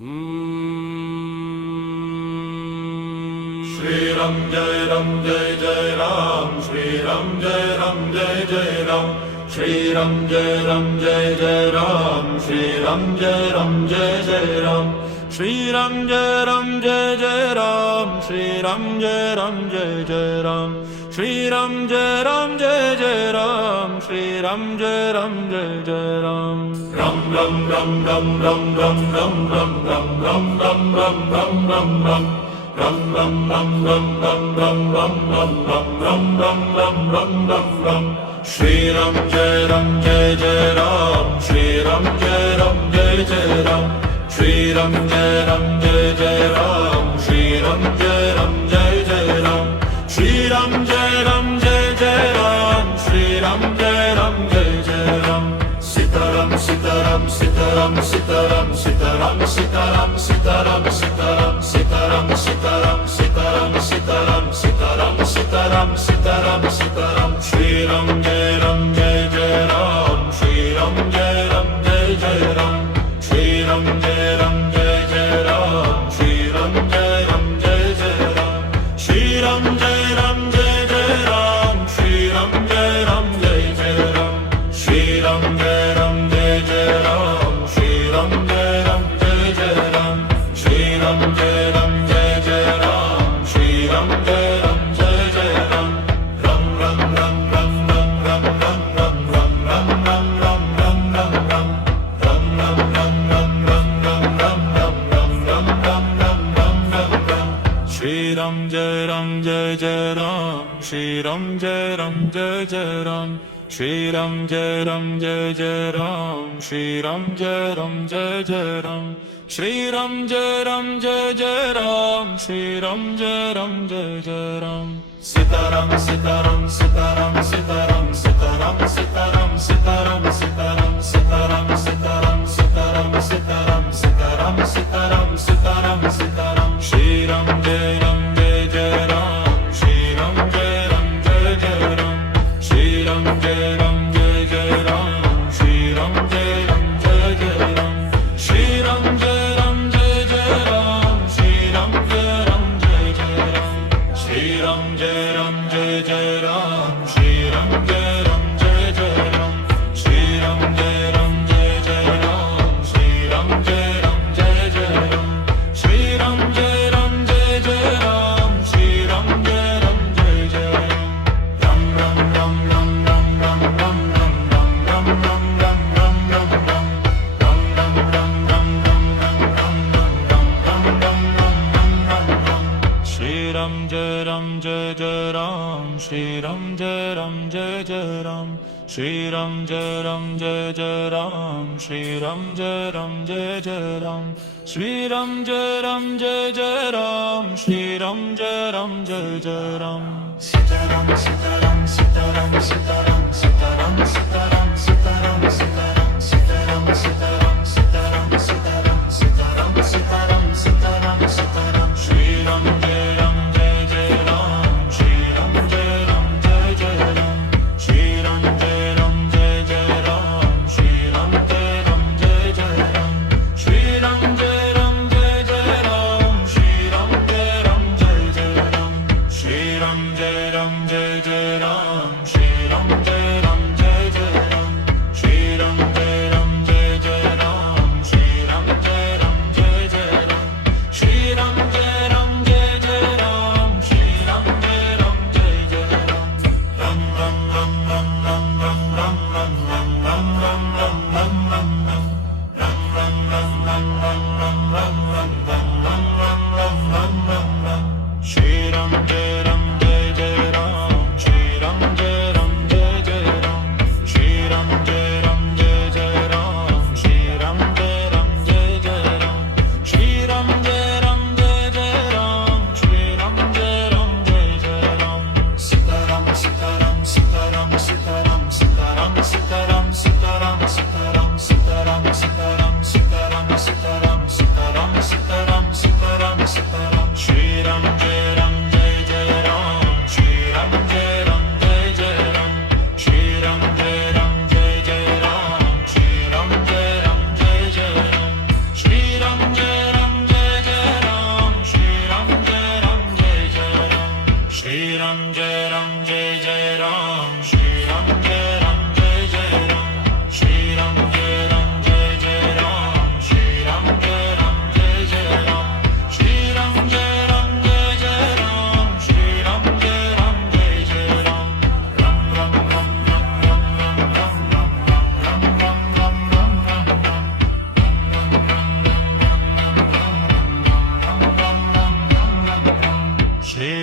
Shri Ram Jai Ram Jai Jai Ram, Shri Ram Jai Ram Jai Jai Ram, Shri Ram Jai Ram Jai Jai Ram, Shri Ram Jai Ram Jai Jai Ram, Shri Ram Jai Ram Jai Jai Ram, Shri Ram Jai Ram Jai Jai Ram, Shri Ram Jai Ram Jai Jai Ram, Shri Ram Jai Ram Jai Jai Ram. Ram Ram Ram Ram Ram Ram Ram Ram Ram Ram Ram Ram Ram Ram Ram. Ram Ram Ram Ram Ram Ram Ram Ram Ram Ram Ram Ram Ram Ram Ram. Shri Ram Jai Ram Jai Jai Ram, Shri Ram Jai Ram Jai Jai Ram, Shri Ram Jai Ram Jai Jai Ram, Shri Ram Jai Ram Jai Jai Ram, Shri Ram Jai Ram Jai Jai Ram, Shri Ram Jai Ram Jai Jai Ram. Sitaram Sitaram Sitaram Sitaram Sitaram Sitaram Sitaram Sitaram Sitaram Sitaram Sitaram Sitaram Sitaram Sitaram Sitaram Sitaram. Shri Ram Jai Ram Jai Jai Ram, Shri Ram Jai Ram Jai Jai Ram, Shri Ram Jai Ram Jai Jai Ram, Shri Ram Jai Ram Jai Jai Ram, Shri Ram Jai Ram Jai Jai Ram, Shri Ram Jai Ram Jai Jai Ram, Shri Ram Jai Ram Jai Jai Ram, Shri Ram Jai Ram Jai Jai Ram, Shri Ram Jai Ram Jai Jai Ram, Shri Ram Jai Ram Jai Jai Ram. Ram Ram Ram Ram Ram Ram Ram Ram Ram Ram Ram Ram Ram Ram Ram. Ram Ram Ram Ram Ram Ram Ram Ram Ram Ram Ram Ram Ram Ram Ram. Shri Ram Jai Ram Jai Jai Ram, Shri Ram Jai Ram Jai Jai Ram, Shri Ram Jai Ram Jai Jai Ram, Shri Ram Jai Ram Jai Jai Ram, Shri Ram Jai Ram Jai Jai Ram, Shri Ram Jai Ram Jai Jai Ram. Sitaram Sitaram Sitaram Sitaram Sitaram Sitaram Sitaram Sitaram Sitaram Sitaram Sitaram Sitaram Sitaram Sitaram Sitaram Sitaram. Shri Ram Jai Ram Jai Jai Ram, Shri Ram Jai Ram Jai Jai Ram, Shri Ram Jai Ram Jai Jai Ram, Shri Ram Jai Ram Jai Jai Ram, Shri Ram Jai Ram Jai Jai Ram, Shri Ram Jai Ram Jai Jai Ram, Shri Ram Jai Ram Jai Jai Ram, Shri Ram Jai Ram Jai Jai Ram, Shri Ram Jai Ram Jai Jai Ram, Shri Ram Jai Ram Jai Jai Ram, Shri Ram Jai Ram Jai Jai Ram, Shri Ram Jai Ram Jai Jai Ram. Ram Ram Ram Ram Ram Ram Ram Ram Ram Ram Ram Ram Ram Ram Ram. Ram Ram Ram Ram Ram Ram Ram Ram Ram Ram Ram Ram Ram. Shri Ram Jai Ram Jai Jai Ram, Shri Ram Jai Ram Jai Jai Ram, Shri Ram Jai Ram Jai Jai Ram, Shri Ram Jai Ram Jai Jai Ram, Shri Ram Jai Ram Jai Jai Ram, Shri Ram Jai Ram Jai Jai Ram. Sitaram Sitaram Sitaram Sitaram Sitaram Sitaram Sitaram Sitaram Sitaram Sitaram Sitaram Sitaram Sitaram Sitaram Sitaram Sitaram. Shri Ram Jai Ram Jai Jai Ram, Shri Ram Jai Ram Jai Jai Ram, Shri Ram Jai Ram Jai Jai Ram, Shri Ram Jai Ram Jai Jai Ram, Shri Ram Jai Ram Jai Jai Ram, Shri Ram Jai Ram Jai Jai Ram, Shri Ram Jai Ram Jai Jai Ram, Shri Ram Jai Ram Jai Jai Ram, Shri Ram Jai Ram Jai Jai Ram, Shri Ram Jai Ram Jai Jai Ram, Shri Ram Jai Ram Jai Jai Ram, Shri Ram Jai Ram Jai Jai Ram. Ram Ram Ram Ram Ram Ram Ram Ram Ram Ram Ram Ram Ram Ram Ram. Ram Ram Ram Ram Ram Ram Ram Ram Ram Ram Ram Ram Ram Ram Ram. Shri Ram Jai Ram Jai Jai Ram, Shri Ram Jai Ram Jai Jai Ram, Shri Ram Jai Ram Jai Jai Ram, Shri Ram Jai Ram Jai Jai Ram, Shri Ram Jai Ram Jai Jai Ram, Shri Ram Jai Ram Jai Jai Ram. Sitaram Sitaram Sitaram Sitaram Sitaram Sitaram Sitaram Sitaram Sitaram Sitaram Sitaram Sitaram Sitaram Sitaram Sitaram Sitaram. Shri Ram Jai Ram Jai Jai Ram.